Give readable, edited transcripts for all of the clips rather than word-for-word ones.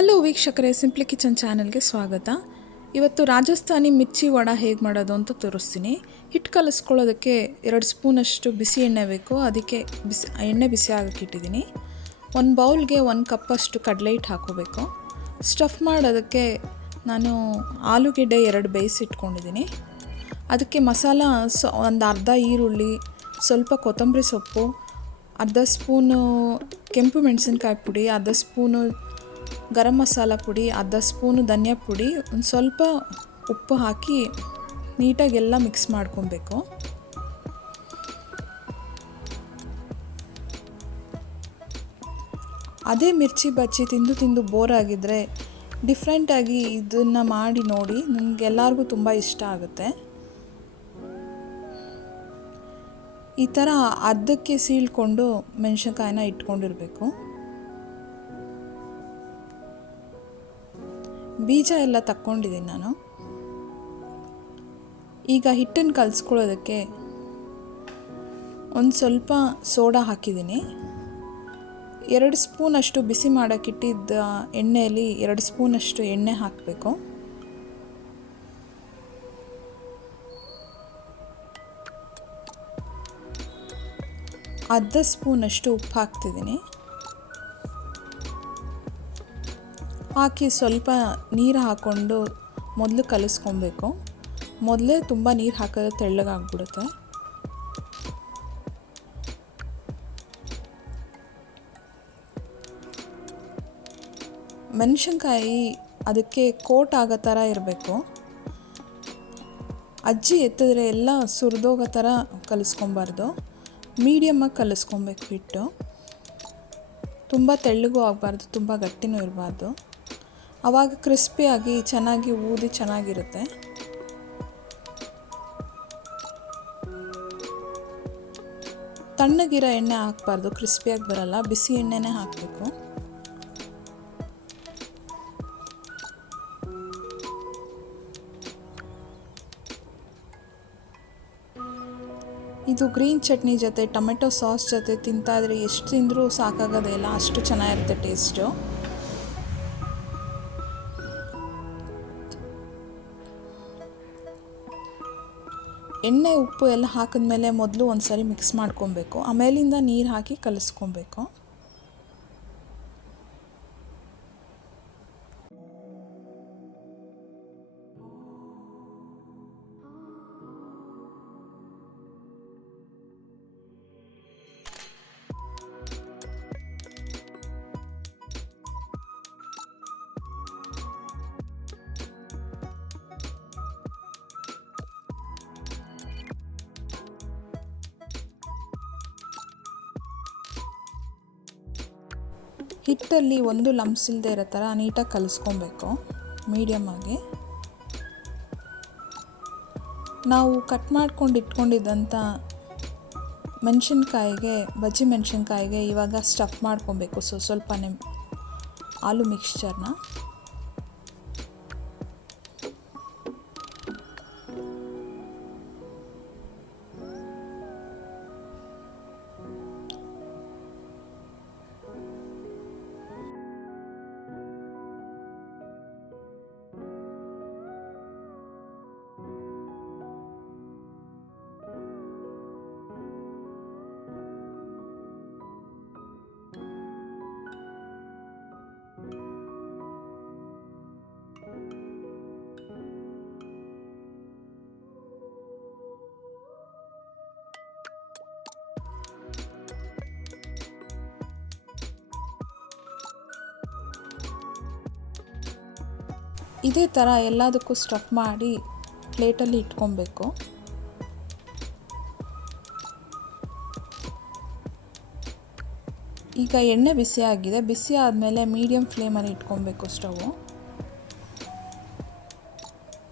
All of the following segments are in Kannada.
ಹಲೋ ವೀಕ್ಷಕರೇ, ಸಿಂಪ್ಲಿ ಕಿಚನ್ ಚಾನಲ್ಗೆ ಸ್ವಾಗತ. ಇವತ್ತು ರಾಜಸ್ಥಾನಿ ಮಿರ್ಚಿ ವಡ ಹೇಗೆ ಮಾಡೋದು ಅಂತ ತೋರಿಸ್ತೀನಿ. ಹಿಟ್ಟು ಕಲಿಸ್ಕೊಳ್ಳೋದಕ್ಕೆ 2 ಸ್ಪೂನಷ್ಟು ಬಿಸಿ ಎಣ್ಣೆ ಬೇಕು. ಅದಕ್ಕೆ ಎಣ್ಣೆ ಬಿಸಿ ಆಗಕ್ಕೆ ಇಟ್ಟಿದ್ದೀನಿ. ಒಂದು ಬೌಲ್ಗೆ 1 ಕಪ್ಪಷ್ಟು ಕಡಲೆ ಹಿಟ್ಟು ಹಾಕೋಬೇಕು. ಸ್ಟಫ್ ಮಾಡೋದಕ್ಕೆ ನಾನು ಆಲೂಗೆಡ್ಡೆ 2 ಬೇಯಿಸಿಟ್ಕೊಂಡಿದ್ದೀನಿ. ಅದಕ್ಕೆ ಮಸಾಲ ಒಂದು ಅರ್ಧ ಈರುಳ್ಳಿ, ಸ್ವಲ್ಪ ಕೊತ್ತಂಬರಿ ಸೊಪ್ಪು, ಅರ್ಧ ಸ್ಪೂನು ಕೆಂಪು ಮೆಣಸಿನ್ಕಾಯಿ ಪುಡಿ, ಅರ್ಧ ಸ್ಪೂನು ಗರಂ ಮಸಾಲ ಪುಡಿ, ಅರ್ಧ ಸ್ಪೂನು ಧನಿಯಾ ಪುಡಿ, ಒಂದು ಸ್ವಲ್ಪ ಉಪ್ಪು ಹಾಕಿ ನೀಟಾಗೆಲ್ಲ ಮಿಕ್ಸ್ ಮಾಡ್ಕೊಬೇಕು. ಅದೇ ಮಿರ್ಚಿ ಬಜ್ಜಿ ತಿಂದು ಬೋರ್ ಆಗಿದ್ದರೆ ಡಿಫ್ರೆಂಟಾಗಿ ಇದನ್ನು ಮಾಡಿ ನೋಡಿ, ನಿಮಗೆಲ್ಲರಿಗೂ ತುಂಬ ಇಷ್ಟ ಆಗುತ್ತೆ. ಈ ಥರ ಅರ್ಧಕ್ಕೆ ಸೀಳ್ಕೊಂಡು ಮೆಣಸಿನ್ಕಾಯಿನ ಇಟ್ಕೊಂಡಿರಬೇಕು. ಬೀಜ ಎಲ್ಲ ತಕ್ಕೊಂಡಿದ್ದೀನಿ ನಾನು. ಈಗ ಹಿಟ್ಟನ್ನು ಕಲಿಸ್ಕೊಳ್ಳೋದಕ್ಕೆ ಒಂದು ಸ್ವಲ್ಪ ಸೋಡಾ ಹಾಕಿದ್ದೀನಿ. 2 ಸ್ಪೂನಷ್ಟು ಬಿಸಿ ಮಾಡೋಕ್ಕಿಟ್ಟಿದ್ದ ಎಣ್ಣೆಯಲ್ಲಿ 2 ಸ್ಪೂನಷ್ಟು ಎಣ್ಣೆ ಹಾಕಬೇಕು. ಅರ್ಧ ಸ್ಪೂನಷ್ಟು ಉಪ್ಪು ಹಾಕ್ತಿದ್ದೀನಿ. ಹಾಕಿ ಸ್ವಲ್ಪ ನೀರು ಹಾಕ್ಕೊಂಡು ಮೊದಲು ಕಲಿಸ್ಕೊಬೇಕು. ಮೊದಲೇ ತುಂಬ ನೀರು ಹಾಕಿದ್ರೆ ತೆಳ್ಳಗಾಗ್ಬಿಡುತ್ತೆ. ಮೆಣಸಿನ್ಕಾಯಿ ಅದಕ್ಕೆ ಕೋಟ್ ಆಗೋ ಥರ ಇರಬೇಕು. ಅಜ್ಜಿ ಎತ್ತಿದ್ರೆ ಎಲ್ಲ ಸುರಿದೋಗೋ ಥರ ಕಲಿಸ್ಕೊಬಾರ್ದು. ಮೀಡಿಯಮ್ಮಾಗಿ ಕಲಿಸ್ಕೊಬೇಕು ಹಿಟ್ಟು. ತುಂಬ ತೆಳ್ಳಗೂ ಆಗಬಾರ್ದು, ತುಂಬ ಗಟ್ಟಿನೂ ಇರಬಾರ್ದು. ಆವಾಗ ಕ್ರಿಸ್ಪಿಯಾಗಿ ಚೆನ್ನಾಗಿ ಊದಿ ಚೆನ್ನಾಗಿರುತ್ತೆ. ತಣ್ಣಗಿರೋ ಎಣ್ಣೆ ಹಾಕಬಾರ್ದು, ಕ್ರಿಸ್ಪಿಯಾಗಿ ಬರಲ್ಲ. ಬಿಸಿ ಎಣ್ಣೆನೇ ಹಾಕಬೇಕು. ಇದು ಗ್ರೀನ್ ಚಟ್ನಿ ಜೊತೆ ಟೊಮೆಟೊ ಸಾಸ್ ಜೊತೆ ತಿಂತಾಯಿದ್ರೆ ಎಷ್ಟು ತಿಂದರೂ ಸಾಕಾಗೋದೇ ಇಲ್ಲ, ಅಷ್ಟು ಚೆನ್ನಾಗಿರುತ್ತೆ ಟೇಸ್ಟು. ಎಣ್ಣೆ ಉಪ್ಪು ಎಲ್ಲ ಹಾಕಿದ್ಮೇಲೆ ಮೊದಲು ಒಂದು ಸರಿ ಮಿಕ್ಸ್ ಮಾಡ್ಕೊಬೇಕು. ಆಮೇಲಿಂದ ನೀರು ಹಾಕಿ ಕಲಿಸ್ಕೊಬೇಕು. ಹಿಟ್ಟಲ್ಲಿ ಒಂದು ಲಂಪ್ಸ್ ಇಲ್ಲದೆ ಇರೋ ಥರ ನೀಟಾಗಿ ಕಲಿಸ್ಕೊಬೇಕು ಮೀಡಿಯಮ್ಮಾಗಿ. ನಾವು ಕಟ್ ಮಾಡ್ಕೊಂಡು ಇಟ್ಕೊಂಡಿದ್ದಂಥ ಮೆಣಸಿನ್ಕಾಯಿಗೆ, ಬಜ್ಜಿ ಮೆಣಸಿನ್ಕಾಯಿಗೆ ಇವಾಗ ಸ್ಟಫ್ ಮಾಡ್ಕೊಬೇಕು. ಸ್ವಲ್ಪನೇ ಆಲೂ ಮಿಕ್ಸ್ಚರ್ನ ಇದೇ ಥರ ಎಲ್ಲದಕ್ಕೂ ಸ್ಟಫ್ ಮಾಡಿ ಪ್ಲೇಟಲ್ಲಿ ಇಟ್ಕೊಬೇಕು. ಈಗ ಎಣ್ಣೆ ಬಿಸಿ ಆಗಿದೆ. ಬಿಸಿ ಆದಮೇಲೆ ಮೀಡಿಯಮ್ ಫ್ಲೇಮಲ್ಲಿ ಇಟ್ಕೊಬೇಕು ಸ್ಟವು.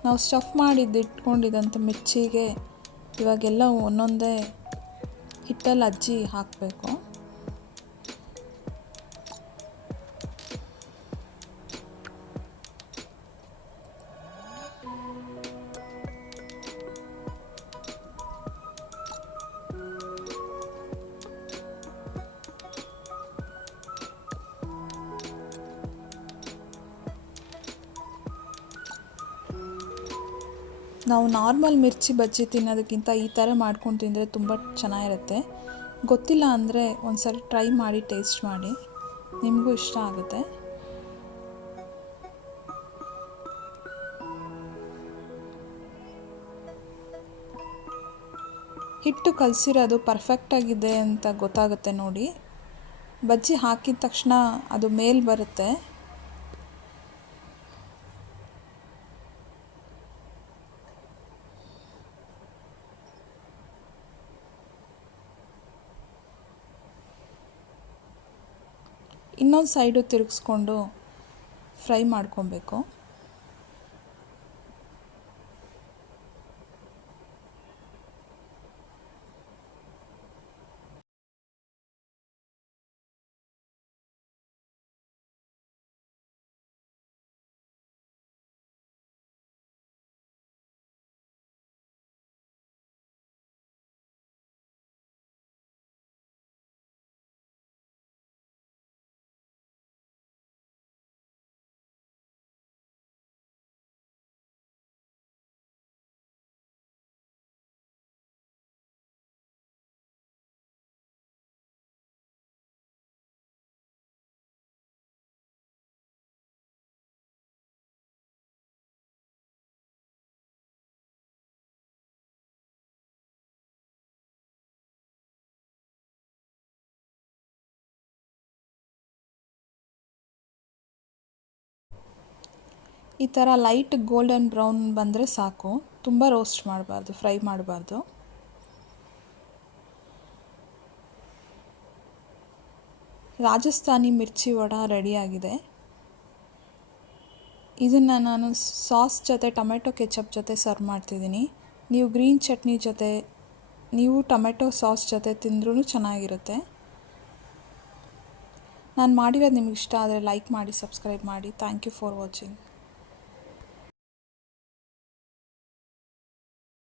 ನಾವು ಸ್ಟಫ್ ಮಾಡಿದ್ದು ಇಟ್ಕೊಂಡಿದ್ದಂಥ ಮಿರ್ಚಿಗೆ ಇವಾಗೆಲ್ಲ ಒಂದೊಂದೇ ಹಿಟ್ಟಲ್ಲಿ ಅಜ್ಜಿ ಹಾಕಬೇಕು. ನಾವು ನಾರ್ಮಲ್ ಮಿರ್ಚಿ ಬಜ್ಜಿ ತಿನ್ನೋದಕ್ಕಿಂತ ಈ ಥರ ಮಾಡ್ಕೊಂಡು ತಿಂದರೆ ತುಂಬ ಚೆನ್ನಾಗಿರುತ್ತೆ. ಗೊತ್ತಿಲ್ಲ ಅಂದರೆ ಒಂದು ಸಲ ಟ್ರೈ ಮಾಡಿ ಟೇಸ್ಟ್ ಮಾಡಿ, ನಿಮಗೂ ಇಷ್ಟ ಆಗುತ್ತೆ. ಹಿಟ್ಟು ಕಲಸಿರೋದು ಪರ್ಫೆಕ್ಟಾಗಿದೆ ಅಂತ ಗೊತ್ತಾಗುತ್ತೆ ನೋಡಿ. ಬಜ್ಜಿ ಹಾಕಿದ ತಕ್ಷಣ ಅದು ಮೇಲೆ ಬರುತ್ತೆ. ಇನ್ನೊಂದು ಸೈಡು ತಿರುಗಿಸ್ಕೊಂಡು ಫ್ರೈ ಮಾಡ್ಕೊಬೇಕು. ಈ ಥರ ಲೈಟ್ ಗೋಲ್ಡನ್ ಬ್ರೌನ್ ಬಂದರೆ ಸಾಕು, ತುಂಬ ರೋಸ್ಟ್ ಮಾಡಬಾರ್ದು, ಫ್ರೈ ಮಾಡಬಾರ್ದು. ರಾಜಸ್ಥಾನಿ ಮಿರ್ಚಿ ವಡ ರೆಡಿಯಾಗಿದೆ. ಇದನ್ನು ನಾನು ಸಾಸ್ ಜೊತೆ ಟೊಮೆಟೊ ಕೆಚಪ್ ಜೊತೆ ಸರ್ವ್ ಮಾಡ್ತಿದ್ದೀನಿ. ನೀವು ಗ್ರೀನ್ ಚಟ್ನಿ ಜೊತೆ, ನೀವು ಟೊಮೆಟೊ ಸಾಸ್ ಜೊತೆ ತಿಂದ್ರೂ ಚೆನ್ನಾಗಿರುತ್ತೆ. ನಾನು ಮಾಡಿರೋದು ನಿಮ್ಗೆ ಇಷ್ಟ ಆದರೆ ಲೈಕ್ ಮಾಡಿ, ಸಬ್ಸ್ಕ್ರೈಬ್ ಮಾಡಿ. Thank you for watching.